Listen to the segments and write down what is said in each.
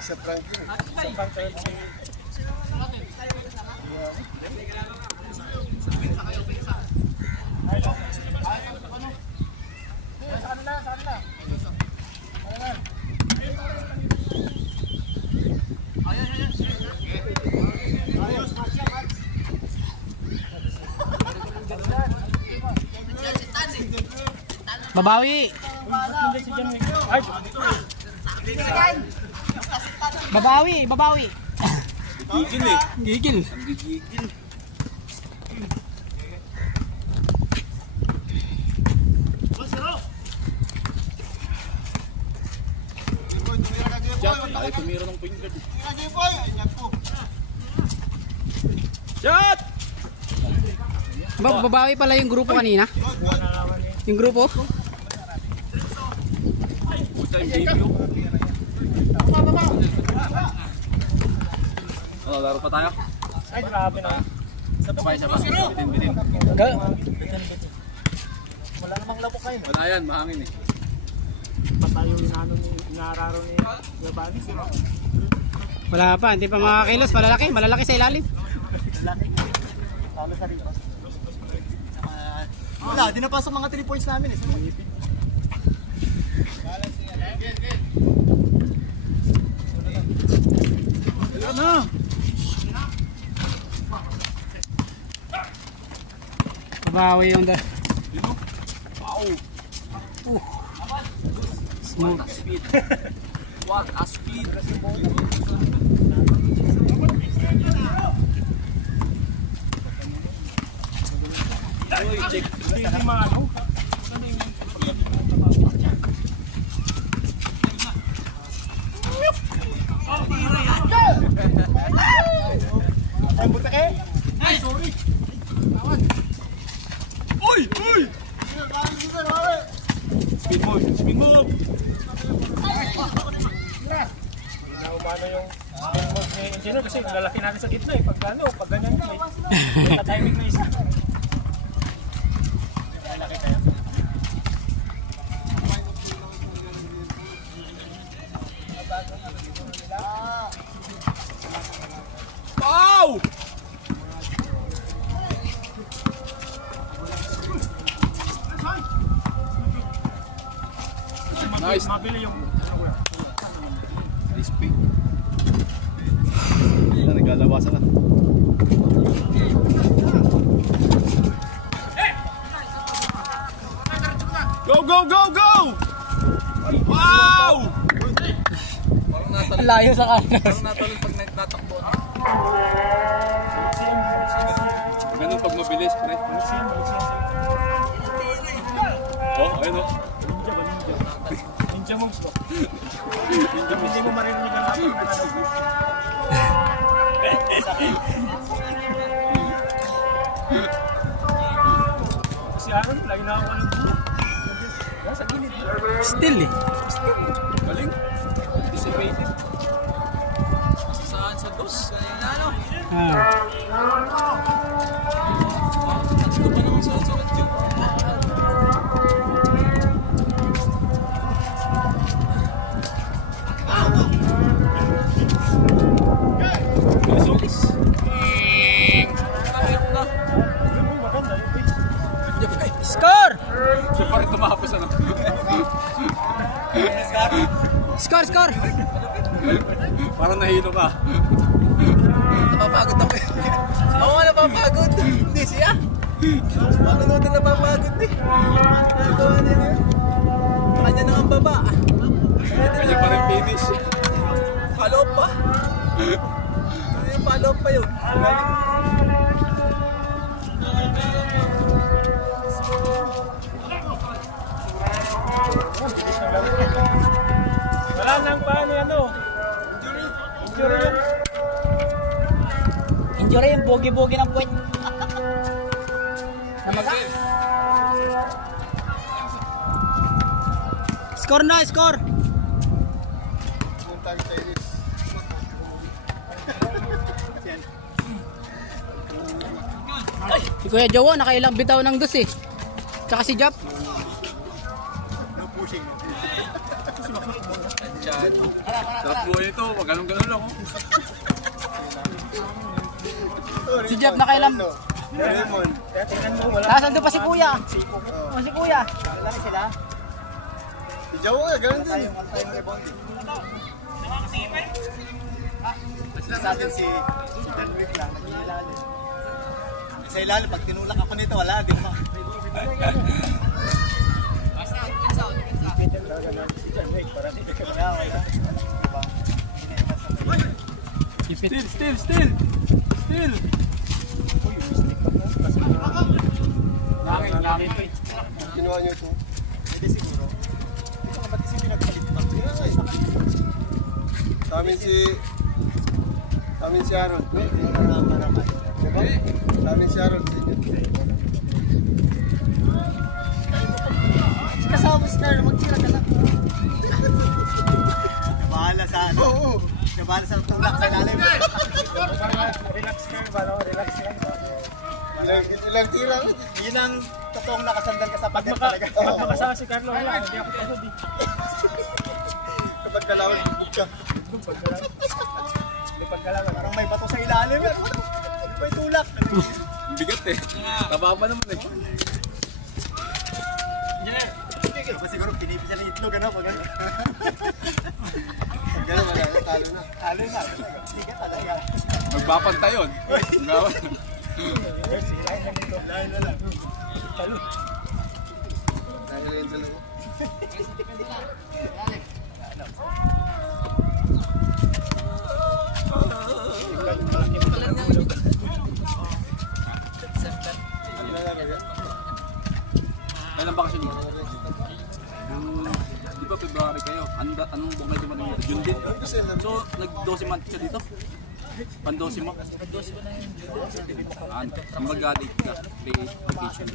Sa Franklin. Sa Franklin. Babawi. Babawi, babawi. Gigil eh. Gigil. Gigil. Tayo tumira ng point guard. Shot! Babawi pala yung grupo kanina. Yung grupo. Oh, laro pa tayo? Ay, grabe na. Sabay. Bitin. Wala namang labok kayo. Wala yan, mahangin eh. Patayo inararo ni Gabani. Wala pa, hindi pa makakilos. Malalaki sa ilalim. Talo sa rito. Wala, di napasok mga 3 points namin eh. Ano? Babawi yung da. Wow. Smooth. Speed. What a speed. Uy, check. Hindi maano. Ay, buta eh. Ay, sorry. Uy! Speed move. Naumano yung spin move ni Engineer kasi lalaki natin sa gitna eh. Pag ganyan play. Timing na isa. Laki tayo. Wow! Nice. Mabili yung Nice pick. Naglalabasan na. Go! Wow! Ang layo sa kanan. Parang natalon pag nagtatakbo. Ganun pag mabilis, pre. Oh, ayun oh. Ninja moves ko. Hindi mo marinig ang ating si Aaron, lagi na ako ng buhay. Sa gilid. Still eh. Galing. Anticipated. Saan sa dos? Kanina ano? Tatlo pa naman sa sunod yun. Sukis. Score! So parang tumapos ano? Score! Parang nahilo ka. Napapagod ako eh. Ako nga napapagod. Hindi siya. Manonood na napapagod eh. Nagawa niya yun. Kanya na ang baba. Kanya pa rin finish. Follow up pa. Follow up pa yun. Wala nang paano ano. Injury yung bogi-bogi ng puwet. Score na, score! Si Kuya Jowo, nakailang bitaw ng dos eh. Tsaka si Jap. Sarap buhay ito, wag ganun-ganun lang. Si Jeff na kailan. Raymond. Tapos ando pa si Kuya. O si Kuya. Laki sila. Si Joe nga, ganun din. Sa atin si Danwick lang, nag-iilalim. Sa ilalim, pag tinulak ako nito, wala, di mo. Still. Laki pa eh. Kinuha nyo ito? Hindi siguro. Ito ka ba't kasi pinagpalitan? Sa amin si Aaron. Diba? Sa amin si Aaron. Kasama si Aaron, magtira ka lang. Nabahala sa ano? Oo. Nabahala sa tulak sa ilalim. Relax ka, relax lang. Ilang tira. Yun ang totoong nakasandal ka sa pader talaga. Pag makasama si Carlo, wala. Hindi ako pagod eh. Kapag kalawan, bug ka. Parang may bato sa ilalim. May tulak. Bigat eh. Taba pa naman eh. Ba siguro pinipis niya ng itlog, ano? Pag gano'n. Gano'n, wala. Talo na. Talo na. Bigat talaga. Magpapantay yun. Magawa. Lain na lang. Talo. Dahil lang sa loob. Kailan bakasyon niyo? Di ba February kayo? Anong buong kayo dumating dito? June din? So, nag-12 months ka dito? Pan-12 mo? Pan-12 mo na yun. Mag-date ka. Play vacation.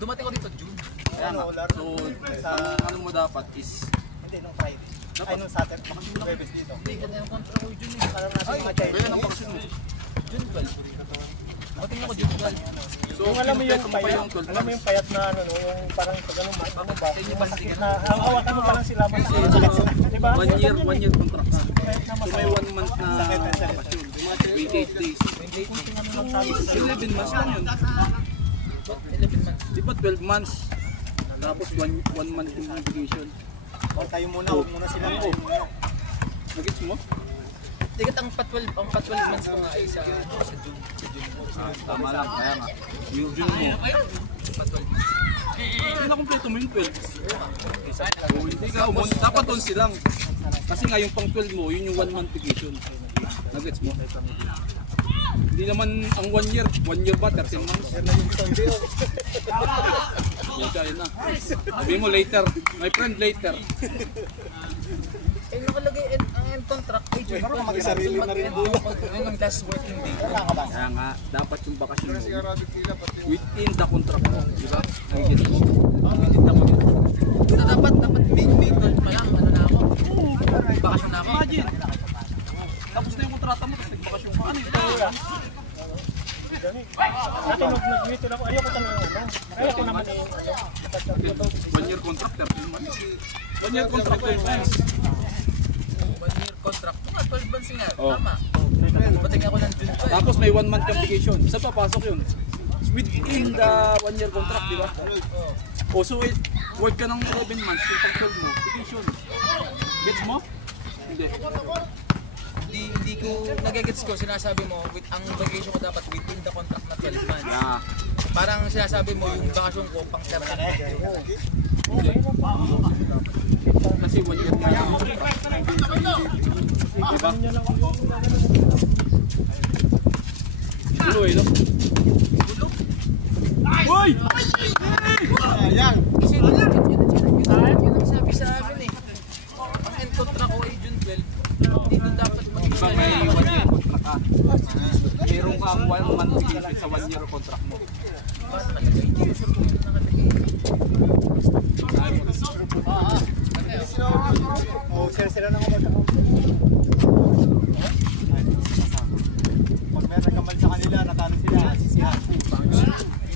Dumating ko dito June. Kaya nga. So, ang ano mo dapat is... Hindi, nung Friday. Ay, nung Saturday. Webes dito. Hindi, ganda yung kontra ko June eh. Parang nasa mga Chinese. Kailan ang bakasyon mo? June 12. Dumating ako June 12. So, Yung alam mo yung pa yung 12 alam mo yung payat na ano, yung parang pag ano ba, Sa inyo ba masakit na, ang hawakan mo pa lang sila, masakit sila, di ba? 1 year contract ka. So, may 1 month na bakasyon. 28 days. 11 months lang yun. 11 months. Di ba 12 months? Tapos 1 month yung vacation. Huwag tayo muna, huwag muna sila. Nagets mo? Tigat ang pa-12 months ko nga ay sa June. Tama lang, kaya nga. Yung June mo. Pa-12 months. Hindi na kumpleto mo yung 12. So, hindi ka umon. Dapat 11 lang. Kasi nga yung pang 12 mo, yun yung 1 month vacation. Nagets mo? Hindi naman ang 1 year ba? 13 months? Yung kaya na. Sabi mo later. My friend later. Eh nakalagay ang end contract ay June 12. Mag-sarili na rin doon. Yun ang last working day. Kaya nga, dapat yung bakasyon mo within the contract mo. Di ba? Nagigets mo? Within the contract. So dapat May 12 pa lang, ano na ako. Bakasyon na ako. Imagine. Tapos na yung kontrata mo, tapos nagbakasyon ka. Ano ito? Dati nag-meet ako, ayoko talaga ako. Ayoko naman eh. 1 year contract, 13 months. 1 year contract, 12 months. 1 year contract. Mga 12 months nga, Oh. tama. Dumating ako ng June 12. Tapos may 1 month kang vacation. Saan papasok yun? Within the 1 year contract, di ba? O so, work ka ng 11 months, yung pag-12 mo, vacation. Gets mo? Hindi. Hindi ko nagigets ko, sinasabi mo ang vacation ko dapat within the contract na 12 months. Yeah. Parang sinasabi mo yung bakasyon ko pang 7 months. Kasi 1 year nga yung contract. Diba? Gulo eh, no? Gulo? Uy! Ayan. Kasi yun ang sabi sa amin eh. Ang end contract ko ay June 12. Dito dapat Diba may 1 year contract ka? Meron kang 1 month vacation sa 1 year contract mo. Bakit nakalagay? Hindi ko sure kung yun nakalagay. Oh, sila na ako ba? Pag may nagkamal sa kanila, natalo sila, sisihan.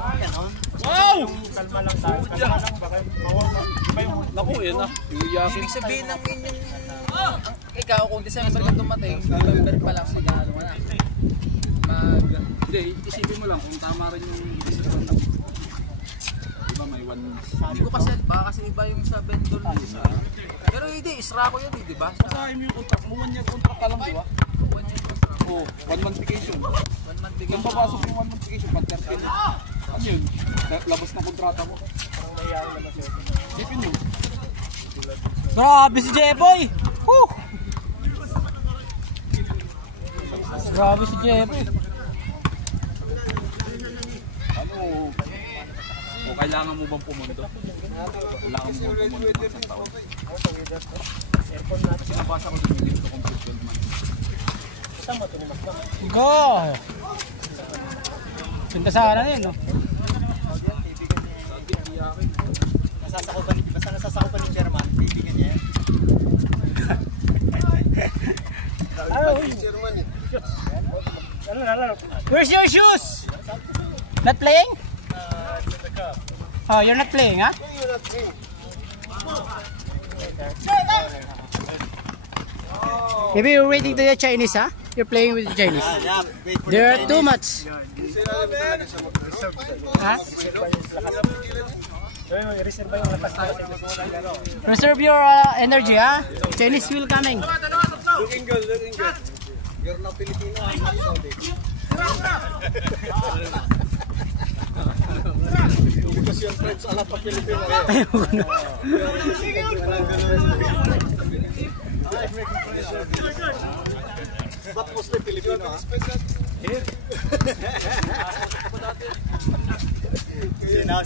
Ganon. Wow! Kalma lang tayo. Kalma lang. Baka bawal. Iba yung... Naku, yan na. Iuyakin. Ibig sabihin ng inyong ikaw kung December ka dumating, November pa lang mag-ano ka na. Hindi, isipin mo lang kung tama rin yung isa sa tabi. Diba may 1? Hindi ko kasi, baka kasi iba yung sa vendor na isa. Pero hindi, isra ko yan di ba? Masahin mo yung contract mo, 1 year contract ka lang, di ba? 1 year contract. Oo, 1 month vacation. 1 month Yung bigyan papasok yung 1 month vacation, pag 13. Ano yun? Labas na kontrata mo. Isipin mo. Grabe si Jeboy! Woo! Grabe si Jeboy. Ano? O kailangan mo bang pumunto? Kailangan mo bang pumunto ng isang taon? Kasi nabasa ko din yung dito complete 12 months. Go! Ganda sana yun, no? Basta nasasakupan ng German, bibigyan niya yan. Where's your shoes? Not playing? Oh, you're not playing, huh? Maybe you're waiting to the Chinese, huh? You're playing with the Chinese. Yeah, wait for There are too much. Huh? Reserve your energy, huh? Chinese will coming. Looking good, looking good. You're not Filipino, I'm not Saudi. Because your friends are not Filipino. But mostly Filipino, ha?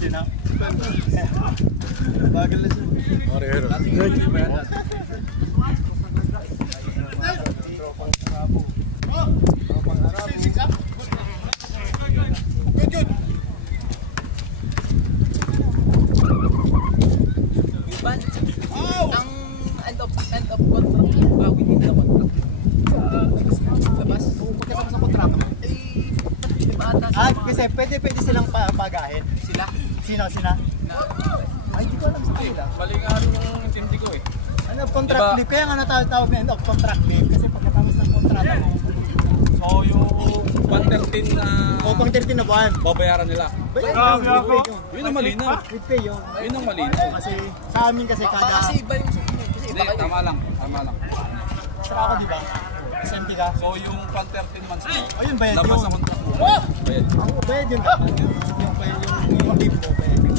Sinaw. Bagal na siya. Good. ang end of contract ba within the contract. Labas. Pagkatapos ng kontrata mo. Di ba ata Kasi pwede silang pagahin. sila? Sina? Ay, hindi ko alam sa kanila. Bali nga rin yung intindi ko eh. Ano, contract leave. Kaya nga natawag na end of contract leave. Kasi pagkatapos ng kontrata mo. So yung 113 na O, pang 13 na buwan. babayaran nila. With pay yun. Yun ang malinaw. With pay yun. Yun ang malinaw. Kasi sa amin kasi Baka kada... kasi iba yung kasi Hindi, iba kayo. tama lang. Saka ako, di ba? SMT ka. So yung 13 months mo, Ayun, bayad labas yun. sa contract mo. Bayad. Ako, bayad yun dapat. Yung leave mo, bayad yun.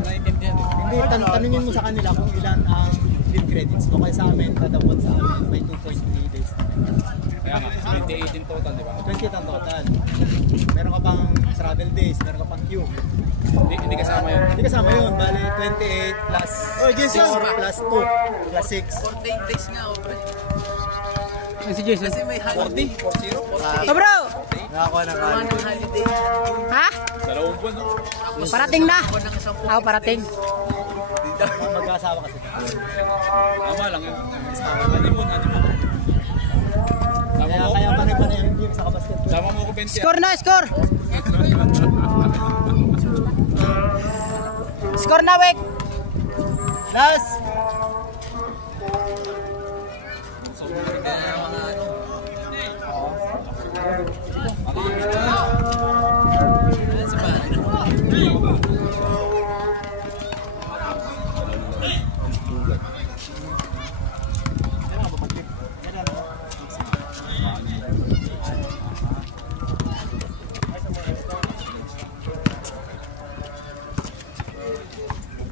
Naiintindihan eh. Hindi, tanungin mo sa kanila kung ilan ang leave credits mo. Kaya sa amin, kada buwan sa amin, may 2.3 days. Kaya nga, 28 in total, di ba? 20 ang total. Meron ka pang travel days, meron ka pang queue. Hindi kasama yun. Hindi kasama yun, bali 28 plus 4 plus 2 plus 6. 48 days nga o pre. Yan si Jason. Kasi may holiday. 40? Oh, bro! Nakakuha ng One holiday. Ha? Dalawang buwan, no? Parating na. Ako ng isang Ako parating. mag-asawa kasi. Tama lang yun. Honeymoon. Kaya pa na yung game sa kabasketball. Sama mo ko 20. Score na, score! Score na, Wek! Last!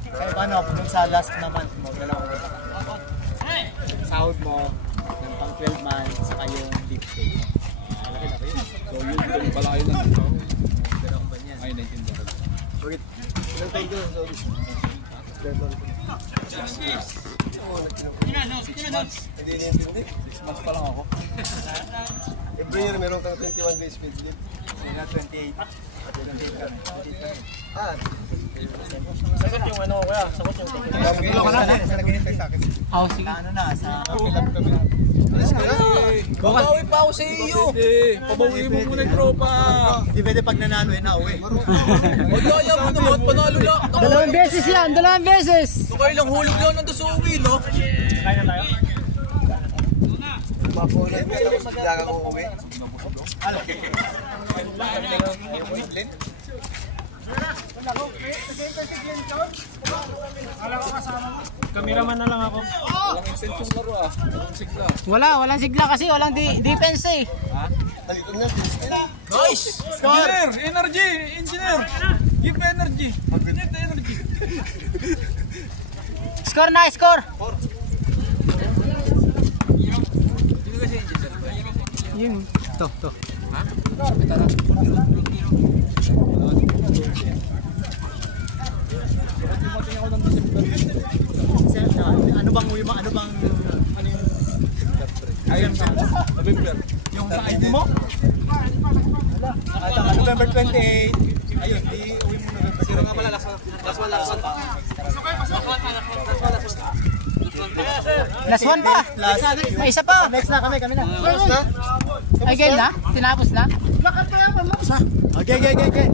Kaya paano kung sa last na month mo, dalawang sahod mo ng pang 12 months saka yung leave pay. Laki-laki yun. So yun yung balayo lang. Dalawang ba niyan? Ay, naiintindihan. Bakit? Ilang tayo doon? So, 6 months. Hindi niintindi. 6 months pa lang ako. Every year meron kang 21 days paid leave. Kaya 28. 28 ka. Sagot yung ano kaya? Sagot yung... Sagot yung... Sa naginintay sa akin. Oh, sige. Ano na? Sa... Babawi pa ako sa iyo. Pabawi mo muna yung tropa. Hindi pwede pag nanalo na uwi. Magkaya mo naman, panalo lang. Dalawang beses yan, dalawang beses. Okay lang, hulog lang nandun sa uwi, no? Kameraman na lang ako. Walang extension laro ah. Walang sigla. Walang sigla kasi, walang defense eh. Nice! Engineer! Energy! Engineer! Give me energy! Give the energy! Score na, score. Yun. To. Ano bang Ayun siya. November. yung sa ID mo? At ang November 28. Ayun, di uwi mo November 28. Sino nga pala? Last one. Last one pa. May isa pa. Next na kami na. Ay, game na? Tinapos na? Okay.